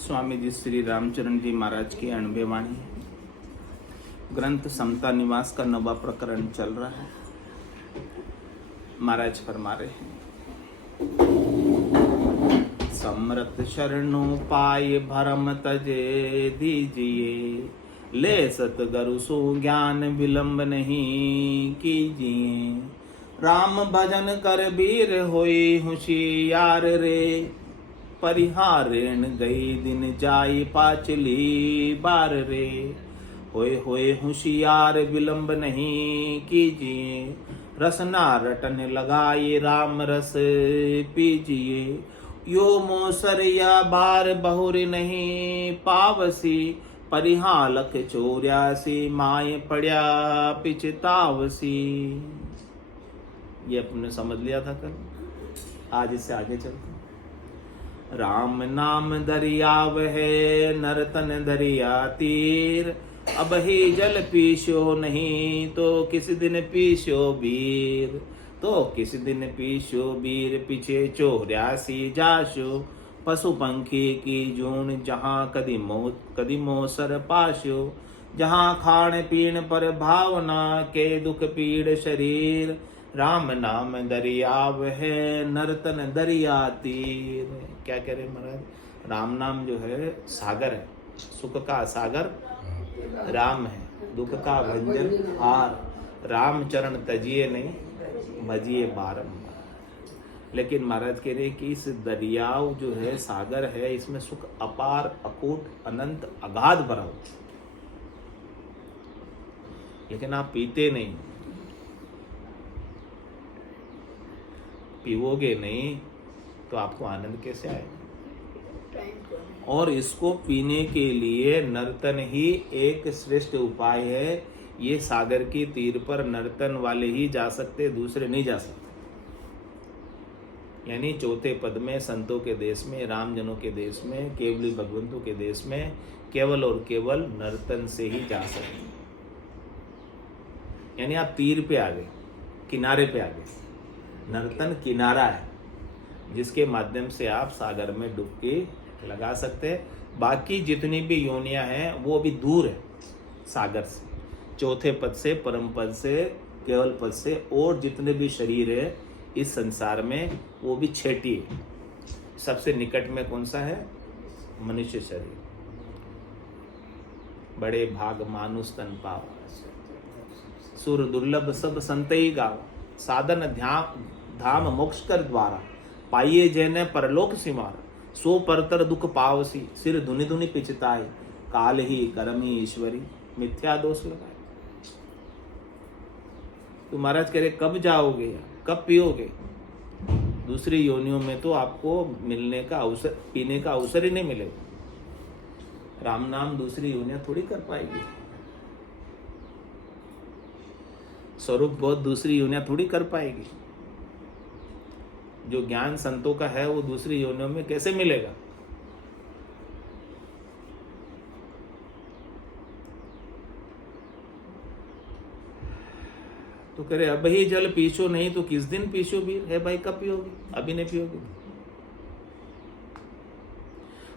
स्वामी जी श्री रामचरण जी महाराज की अणबे वाणी ग्रंथ समता निवास का 9वां प्रकरण चल रहा है। महाराज फरमा रहे हैं, समरथ शरणों पाए भरम तजे दीजिए, ले सतगुरु सो ज्ञान विलंब नहीं कीजिए। राम भजन कर वीर होई होशियार रे, परिहारेण गई दिन जाई पाचली बार रे। होए होशियार विलंब नहीं कीजिए, रसना रटन लगाए राम रस पीजिए। यो मोसर या बार बहुर नहीं पावसी, परिहालक 84 माए पड़या पिछतावसी। ये अपने समझ लिया था कल, आज इससे आगे चलते। राम नाम दरियाव है नरतन दरिया तीर, अब ही जल पीछो नहीं तो किस दिन पीछो वीर। तो किस दिन पीछो वीर पीछे 84 जाशो, पशु पंखी की जून जहाँ कदी मोसर पाशो। जहाँ खान पीन पर भावना के दुख पीड़ शरीर, राम नाम दरियाव है नर्तन दरिया तीर। क्या कह रहे महाराज, राम नाम जो है सागर है, सुख का सागर राम है, दुख का भंजन हार। राम चरण तजिए नहीं भजिए बारंबार। लेकिन महाराज कह रहे कि इस दरियाव जो है सागर है, इसमें सुख अपार अकूट अनंत अगाध भरा हो, लेकिन आप पीते नहीं, पीवोगे नहीं तो आपको आनंद कैसे आएगा। और इसको पीने के लिए नर्तन ही एक श्रेष्ठ उपाय है। ये सागर की तीर पर नर्तन वाले ही जा सकते, दूसरे नहीं जा सकते। यानी चौथे पद में संतों के देश में, रामजनों के देश में, केवली भगवंतों के देश में केवल और केवल नर्तन से ही जा सकते। यानी आप तीर पे आ गए, किनारे पे आ गए। नर्तन किनारा है जिसके माध्यम से आप सागर में डुबकी लगा सकते हैं। बाकी जितनी भी योनियां हैं वो भी दूर है सागर से, चौथे पद से, परम पद से, केवल पद से। और जितने भी शरीर है इस संसार में वो भी छेटी है। सबसे निकट में कौन सा है? मनुष्य शरीर। बड़े भाग मानुष तन पावा, सुर दुर्लभ सब संतई गावा। साधन धाम मोक्ष कर द्वारा, पाइये जैने परलोक सिमार। सो परतर दुख पावसी, सिर धुनि धुनि पिछताए। काल ही करमी ईश्वरी, मिथ्या दोष लगाए। तो महाराज कह रहे कब जाओगे, कब पियोगे? दूसरी योनियों में तो आपको मिलने का अवसर, पीने का अवसर ही नहीं मिलेगा। राम नाम दूसरी योनियां थोड़ी कर पाएगी। स्वरूप बहुत दूसरी योनियां थोड़ी कर पाएगी। जो ज्ञान संतों का है वो दूसरी योनियों में कैसे मिलेगा? तो कह रहे अब ही जल पीछो नहीं तो किस दिन पीछो वीर। है भाई, कब पियोगे? अभी नहीं पियोगे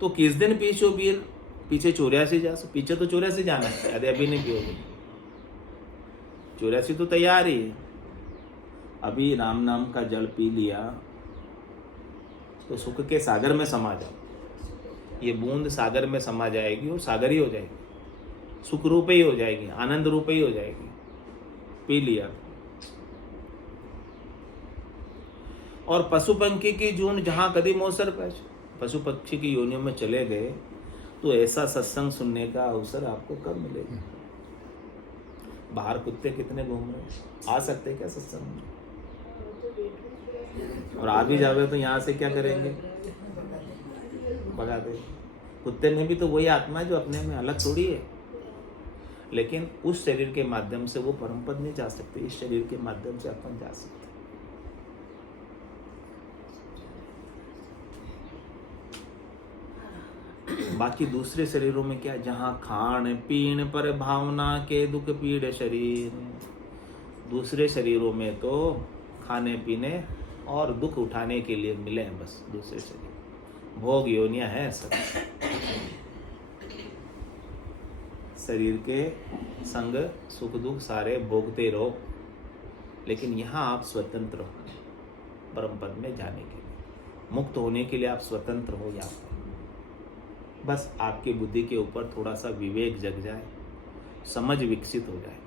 तो किस दिन पीछो वीर? पीछे 84 जा, पीछे तो 84 जाना है। अरे अभी नहीं पियोगे, 84 तो तैयार ही है। अभी राम नाम का जल पी लिया तो सुख के सागर में समा जाओ। ये बूंद सागर में समा जाएगी और सागर ही हो जाएगी, सुख रूप ही हो जाएगी, आनंद रूप ही हो जाएगी। पी लिया। और पशु पंखी की जून जहां कदी मोसर पैच, पशु पक्षी की योनियों में चले गए तो ऐसा सत्संग सुनने का अवसर आपको कब मिलेगा? बाहर कुत्ते कितने घूम रहे हैं, आ सकते क्या सत्संग में? और आ भी जावे तो यहाँ से क्या करेंगे? भगा दे। कुत्ते में भी तो वही आत्मा है जो अपने में अलग थोड़ी है। लेकिन उस शरीर के माध्यम से वो परम पद नहीं जा सकते, इस शरीर के माध्यम से अपन जा सकते। बाकी दूसरे शरीरों में क्या, जहां खान पीन पर भावना के दुख पीड़ शरीर। दूसरे शरीरों में तो खाने पीने और दुख उठाने के लिए मिले हैं बस दूसरे शरीर। भोग योनियां हैं सब। शरीर के संग सुख दुख सारे भोगते रहो, लेकिन यहाँ आप स्वतंत्र हो परम पद में जाने के लिए, मुक्त होने के लिए आप स्वतंत्र हो यहाँ पर। बस आपकी बुद्धि के ऊपर थोड़ा सा विवेक जग जाए, समझ विकसित हो जाए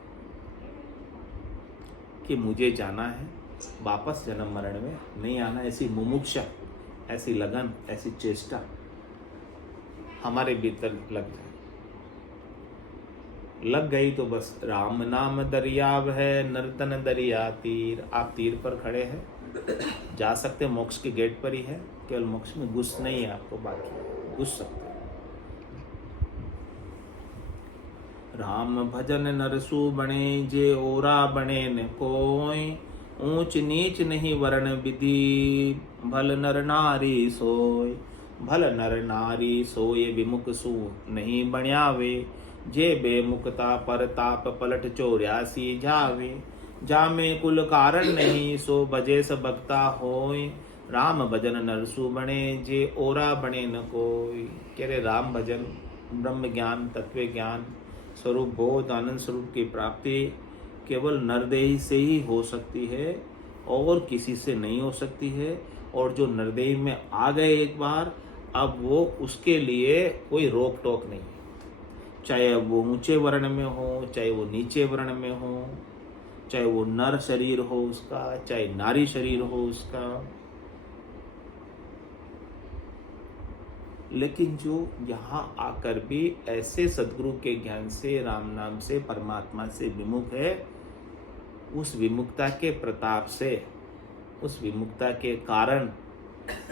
कि मुझे जाना है, वापस जन्म मरण में नहीं आना। ऐसी मुमुक्षा, ऐसी लगन, ऐसी चेष्टा हमारे भीतर लग जाए। लग गई तो बस राम नाम दरियाव है, नर्तन दरिया तीर। आप तीर पर खड़े हैं, जा सकते, मोक्ष के गेट पर ही है, केवल मोक्ष में घुस नहीं है आपको, बाकी घुस सकते। राम भजन नरसु बने, जे ओरा बने न कोई। ऊंच नीच नहीं वर्ण विधि, भल नर नारी सोय। भल नर नारी सोय विमुख सु नहीं बण्यावे। जे बेमुखता पर ताप पलट 84 जावे। जामे कुल कारण नहीं, सो भजे सब भक्ता होय। राम भजन नरसु बने, जे ओरा बने न कोई। कह रहे राम भजन, ब्रह्म ज्ञान, तत्व ज्ञान, स्वरूप बोध, आनंद स्वरूप की प्राप्ति केवल नरदेही से ही हो सकती है और किसी से नहीं हो सकती है। और जो नरदेही में आ गए एक बार, अब वो उसके लिए कोई रोक टोक नहीं, चाहे वो ऊंचे वर्ण में हो, चाहे वो नीचे वर्ण में हो, चाहे वो नर शरीर हो उसका, चाहे नारी शरीर हो उसका। लेकिन जो यहाँ आकर भी ऐसे सदगुरु के ज्ञान से, राम नाम से, परमात्मा से विमुख है, उस विमुखता के प्रताप से, उस विमुखता के कारण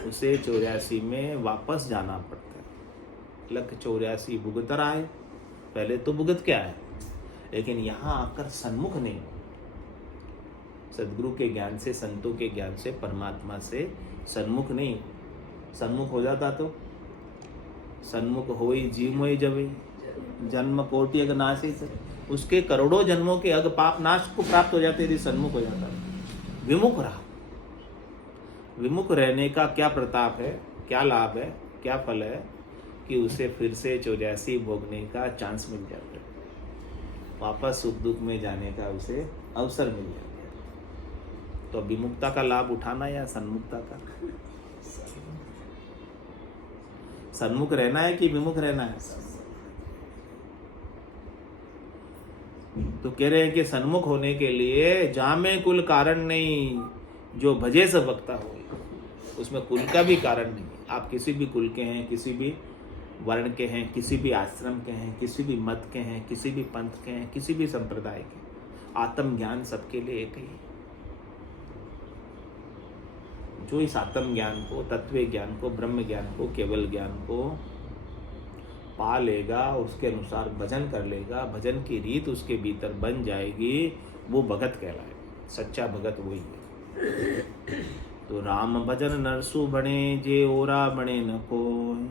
उसे 84 में वापस जाना पड़ता है। लख 84 भुगत आए, पहले तो भुगत क्या है, लेकिन यहाँ आकर सन्मुख नहीं, सदगुरु के ज्ञान से, संतों के ज्ञान से, परमात्मा से सन्मुख नहीं। सन्मुख हो जाता तो सन्मुख होई जीव मोई जवे, जन्म कोटि अग नासी से, उसके करोड़ों जन्मों के अग पाप नाश को प्राप्त हो जाते यदि सन्मुख हो जाता। विमुख रहा। विमुख रहने का क्या प्रताप है, क्या लाभ है, क्या फल है कि उसे फिर से 84 भोगने का चांस मिल जाता है, वापस सुख दुख में जाने का उसे अवसर मिल जाता है। तो विमुक्ता का लाभ उठाना या सन्मुखता का? सन्मुख रहना है कि विमुख रहना है? तो कह रहे हैं कि सन्मुख होने के लिए जामे कुल कारण नहीं, जो भजे सब वक्ता हो। उसमें कुल का भी कारण नहीं। आप किसी भी कुल के हैं, किसी भी वर्ण के हैं, किसी भी आश्रम के हैं, किसी भी मत के हैं, किसी भी पंथ के हैं, किसी भी संप्रदाय के, आत्म ज्ञान सबके लिए एक ही है। जो इस आत्म ज्ञान को, तत्व ज्ञान को, ब्रह्म ज्ञान को, केवल ज्ञान को पा लेगा, उसके अनुसार भजन कर लेगा, भजन की रीत उसके भीतर बन जाएगी, वो भगत कहलाएगा। सच्चा भगत वही है। तो राम भजन नरसु बने, जे ओरा बने न कोय।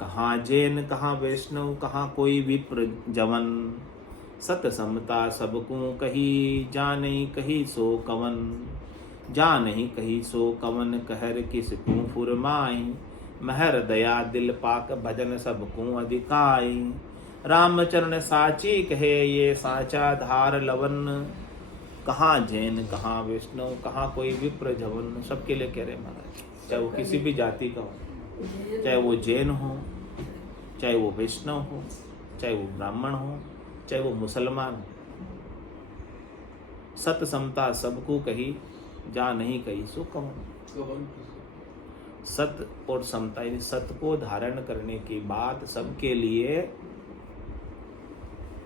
कहाँ जैन कहाँ वैष्णव, कहाँ कोई विप्र जवन। सत समता सबको कही, जा नहीं कही सो कवन। जा नहीं कही सो कवन, कहर किस को फुरमाई। महर दया दिल पाक, भजन सबको अधिकाई। रामचरण साची कहे, ये साचा धार लवन। कहाँ जैन कहाँ वैष्णव, कहाँ कोई विप्र जवन। सबके लिए कह रहे महाराज, चाहे वो किसी भी जाति का हो, चाहे वो जैन हो, चाहे वो वैष्णव हो, चाहे वो ब्राह्मण हो, चाहे वो मुसलमान हो। सत समता सबको कही, जा नहीं कही सो कवन। सत और समता, यानी सत्य को धारण करने की बात सबके लिए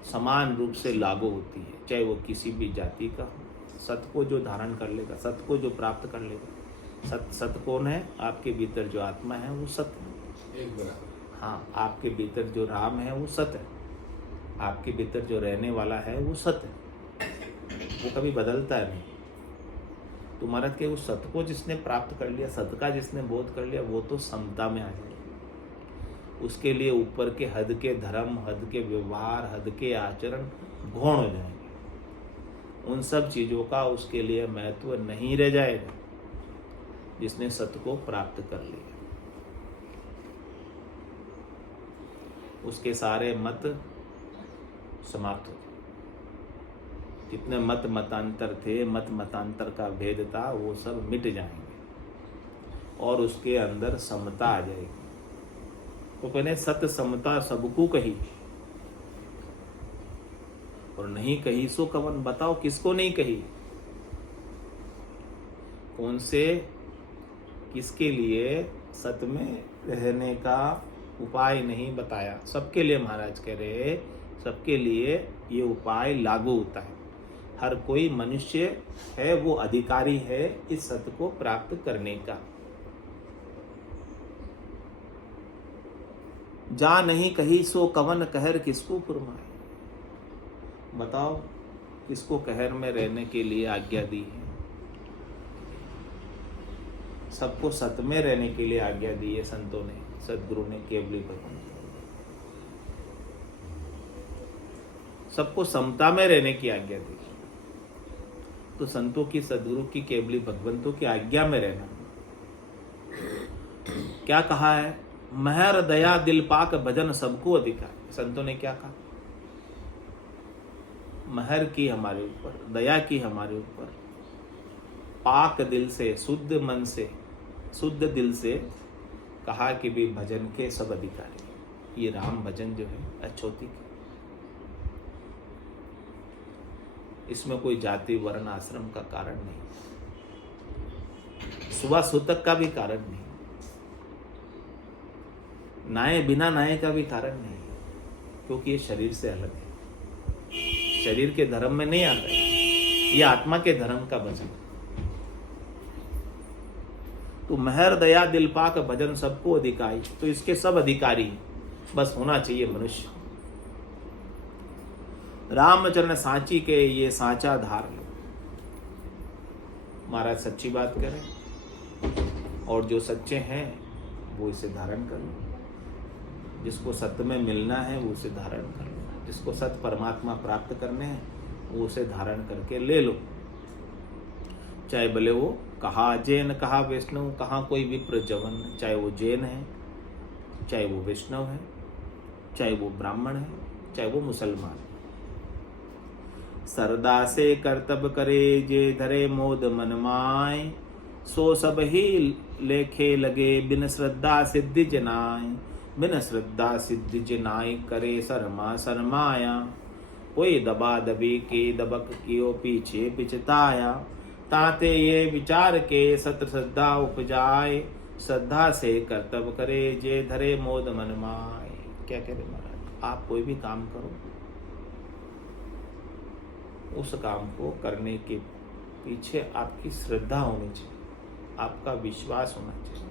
समान रूप से लागू होती है, चाहे वो किसी भी जाति का हो। सत्य को जो धारण कर लेगा, सत्य को जो प्राप्त कर लेगा। सत्य कौन है? आपके भीतर जो आत्मा है वो सत्य है। हाँ, आपके भीतर जो राम है वो सत्य है, आपके भीतर जो रहने वाला है वो सत्य है, वो कभी बदलता नहीं। तो महाराज के उस सत्य को जिसने प्राप्त कर लिया, सत्य का जिसने बोध कर लिया, वो तो समता में आ जाए। उसके लिए ऊपर के हद के धर्म, हद के व्यवहार, हद के आचरण गौण हो जाएंगे। उन सब चीजों का उसके लिए महत्व नहीं रह जाएगा जिसने सत्य को प्राप्त कर लिया। उसके सारे मत, समाप्त हो जाए। जितने मतांतर थे, मतांतर का भेद था, वो सब मिट जाएंगे और उसके अंदर समता आ जाएगी। तो कहने सत समता सबको कही और नहीं कही सो कवन। बताओ किसको नहीं कही? कौन से, किसके लिए सत में रहने का उपाय नहीं बताया? सबके लिए महाराज कह रहे, सबके लिए ये उपाय लागू होता है। हर कोई मनुष्य है वो अधिकारी है इस सत्य को प्राप्त करने का। जा नहीं कही सो कवन कहर किसको फुरमाए। बताओ किसको कहर में रहने के लिए आज्ञा दी है? सबको सत में रहने के लिए आज्ञा दी है संतों ने, सदगुरु ने, केवली भगवान। सबको समता में रहने की आज्ञा दी। तो संतों की, सदगुरु की, केवली भगवंतों की आज्ञा में रहना। क्या कहा है? महर दया दिल पाक भजन सबको अधिकार। संतों ने क्या कहा? महर की हमारे ऊपर, दया की हमारे ऊपर, पाक दिल से, शुद्ध मन से, शुद्ध दिल से कहा कि भी भजन के सब अधिकारी। ये राम भजन जो है अछूती, इसमें कोई जाति वर्ण आश्रम का कारण नहीं, सुबह सूतक का भी कारण नहीं, नाये बिना नाये का भी कारण नहीं, क्योंकि ये शरीर से अलग है, शरीर के धर्म में नहीं आता है, ये आत्मा के धर्म का भजन। तो महर दया दिल पाक भजन सबको अधिकारी, तो इसके सब अधिकारी बस होना चाहिए मनुष्य। रामचरण सांची के ये सांचा धार लो। महाराज सच्ची बात करें और जो सच्चे हैं वो इसे धारण कर लो। जिसको सत्य में मिलना है वो उसे धारण कर लो। जिसको सत्य परमात्मा प्राप्त करने हैं वो उसे धारण करके ले लो। चाहे भले वो कहा जैन, कहा वैष्णव, कहा कोई विप्र जवन, चाहे वो जैन है, चाहे वो वैष्णव है, चाहे वो ब्राह्मण है, चाहे वो मुसलमान। सरदा से कर्तव्य करे जे धरे मोद मन माय, सो सब ही लेखे लगे बिन श्रद्धा सिद्धि जनाय। बिन श्रद्धा सिद्धि जनाय करे शर्मा शर्माया। कोई दबा दबी के दबक कियो पीछे पिछताया। ताते ये विचार के सत्र श्रद्धा उपजाए। श्रद्धा से कर्तव्य करे जे धरे मोद मन माय। क्या कह रहे महाराज? आप कोई भी काम करो, उस काम को करने के पीछे आपकी श्रद्धा होनी चाहिए, आपका विश्वास होना चाहिए,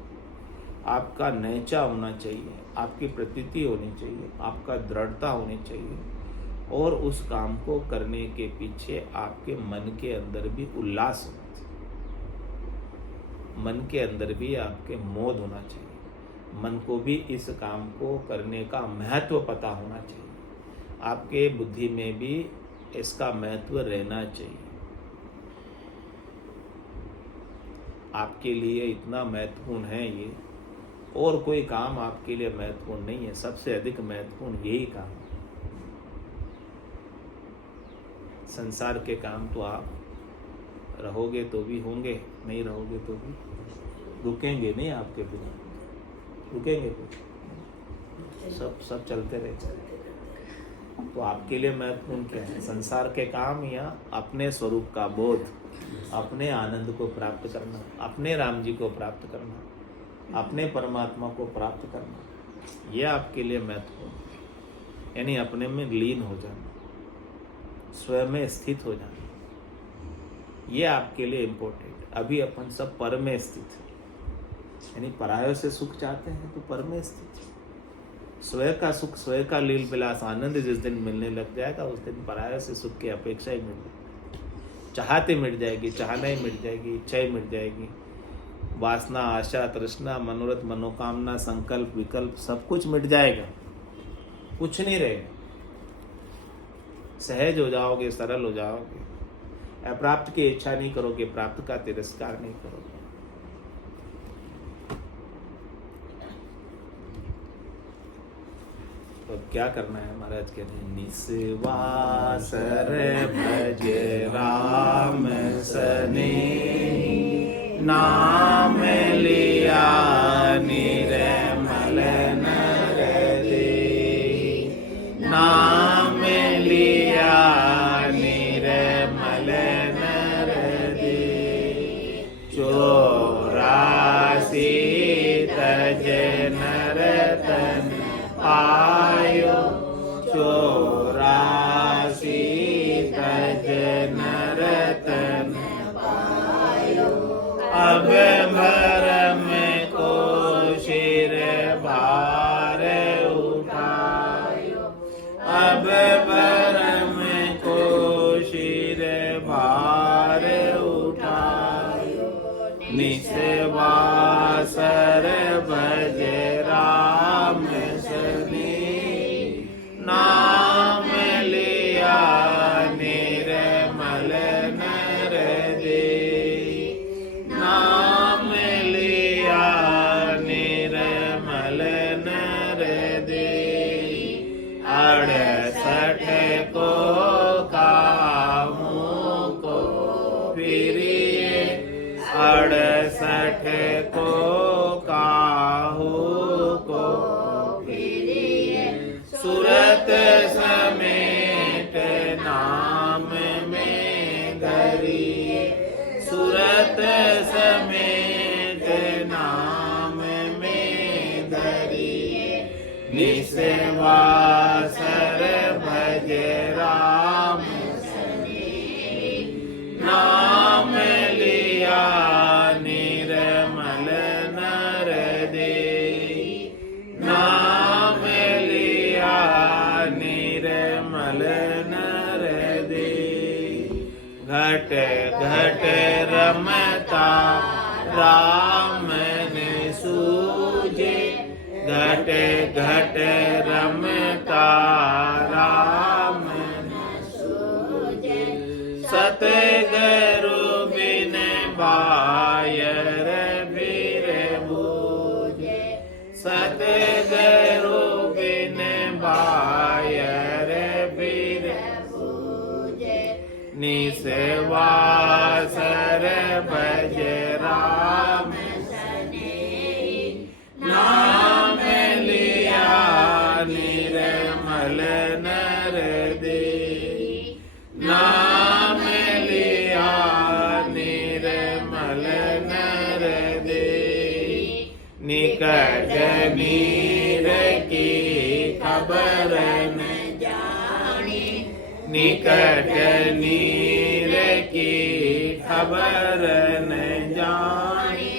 आपका नैचा होना चाहिए, आपकी प्रतीति होनी चाहिए, आपका दृढ़ता होनी चाहिए, और उस काम को करने के पीछे आपके मन के अंदर भी उल्लास होना चाहिए, मन के अंदर भी आपके मोद होना चाहिए, मन को भी इस काम को करने का महत्व पता होना चाहिए, आपके बुद्धि में भी इसका महत्व रहना चाहिए। आपके लिए इतना महत्वपूर्ण है ये, और कोई काम आपके लिए महत्वपूर्ण नहीं है। सबसे अधिक महत्वपूर्ण यही काम है। संसार के काम तो आप रहोगे तो भी होंगे, नहीं रहोगे तो भी रुकेंगे नहीं, आपके बिना रुकेंगे कुछ, सब चलते रहेंगे। तो आपके लिए महत्वपूर्ण क्या है? संसार के काम या अपने स्वरूप का बोध, अपने आनंद को प्राप्त करना, अपने राम जी को प्राप्त करना, अपने परमात्मा को प्राप्त करना, यह आपके लिए महत्वपूर्ण है। यानी अपने में लीन हो जाना, स्वयं में स्थित हो जाना, ये आपके लिए इम्पोर्टेंट। अभी अपन सब पर में स्थित है, यानी परायों से सुख चाहते हैं तो पर में स्थित है। स्वयं का सुख, स्वयं का लील विलास आनंद जिस दिन मिलने लग जाएगा उस दिन पराये से सुख की अपेक्षा ही मिल जाएगी। चाहते मिट जाएगी, चाहना ही मिट जाएगी, इच्छा ही मिट जाएगी, वासना, आशा, तृष्णा, मनोरथ, मनोकामना, संकल्प, विकल्प सब कुछ मिट जाएगा, कुछ नहीं रहेगा। सहज हो जाओगे, सरल हो जाओगे, अप्राप्त की इच्छा नहीं करोगे, प्राप्त का तिरस्कार नहीं करोगे। तो तो क्या करना है महाराज कहते हैं, निस्वासर भज राम सने, नाम लिया निर्मल नर दे, नाम लिया निर्मल नर दे, 84 तज नर तन पायो, 84 तज नर तन पायो, अब भरम को शिर भार उठायो, अब भरम को शिर भार उठायो, निस्वासर भज राम सने, नाम लिया निर्मल नर दे, नाम लिया निर्मल नर दे, 68 को कामों को फिरिए, 68 को काहू को फिरिए, सूरत समेत नाम में धरिए, सूरत समेत नाम में धरिए, निस्वासर भज राम सने, नाम लिया निर्मल नर दे, नाम लिया निर्मल नर दे, घट घट रमता राम ने सूझे, घट घट रमता राम ने सूझे, सतगुरु बिन बायर फिर बूझे, सतगुरु बिन बायर फिर बूझे, निस्वासर भज राम सने, नाम लिया निर्मल नर दे, नाम लिया निर्मल नर दे, निकट नीर की खबर न जाने, निकट नीर की खबर न जाने,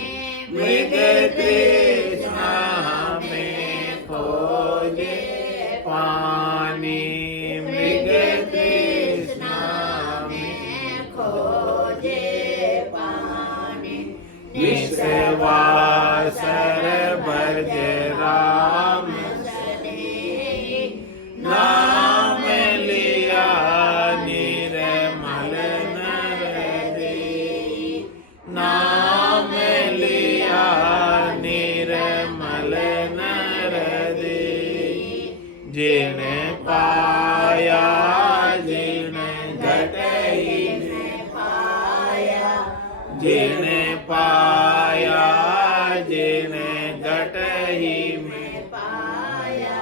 मृग तृष्णा में खोजे पानी, मृग तृष्णा में खोजे पानी, निस्वासर भज राम सने, नाम लिया निर्मल नर दे, नाम लिया निर्मल नर दे, जिन पाया जिन घटई पाया, जिन पाया जिन घटई में पाया,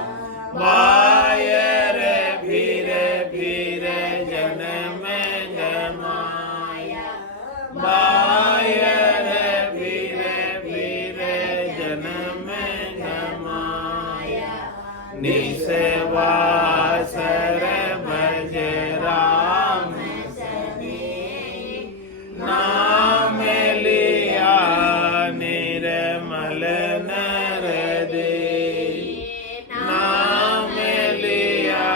बायर फिर फिर जन्म गमाया, बायर फिर फिर जन्म गमाया, निस्वासर भज राम सने, नाम लिया निर्मल नर दे, नाम लिया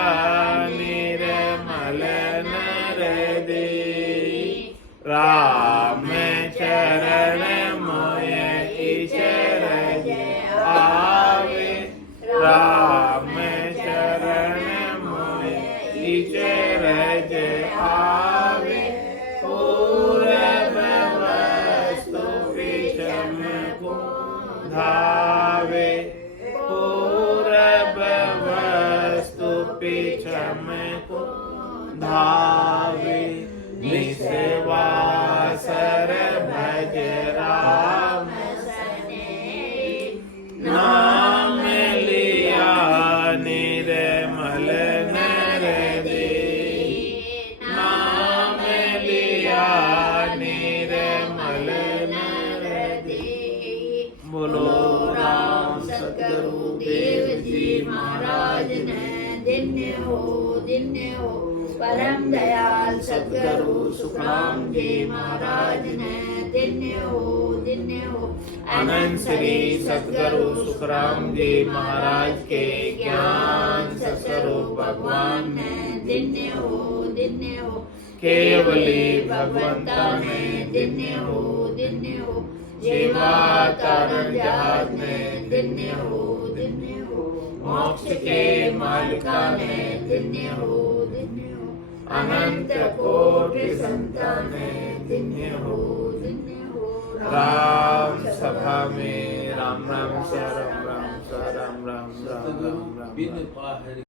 निर्मल नर दे, राम चरण मोय ईशरज आवे, राम चरण मोय भावे निस्वासर भज राम नाम लिया निर्मल नर दे नाम लिया निर्मल नर दे। बोलो राम सतगुरु देव जी महाराज ने धन्य हो परम दयाल सतगुरु सुखराम जी महाराज ने धन्य हो अनंत श्री सतगुरु सुखराम जी महाराज के ज्ञान सतस्वरूप भगवान ने धन्य हो केवली भगवंता ने धन्य हो जीवा तारण जहाज ने धन्य हो मोक्ष के मालिका ने धन्य हो अनंत कोटि संतान ने धन्य हो राम सभा में राम राम सा राम राम सा राम राम राम राम राम।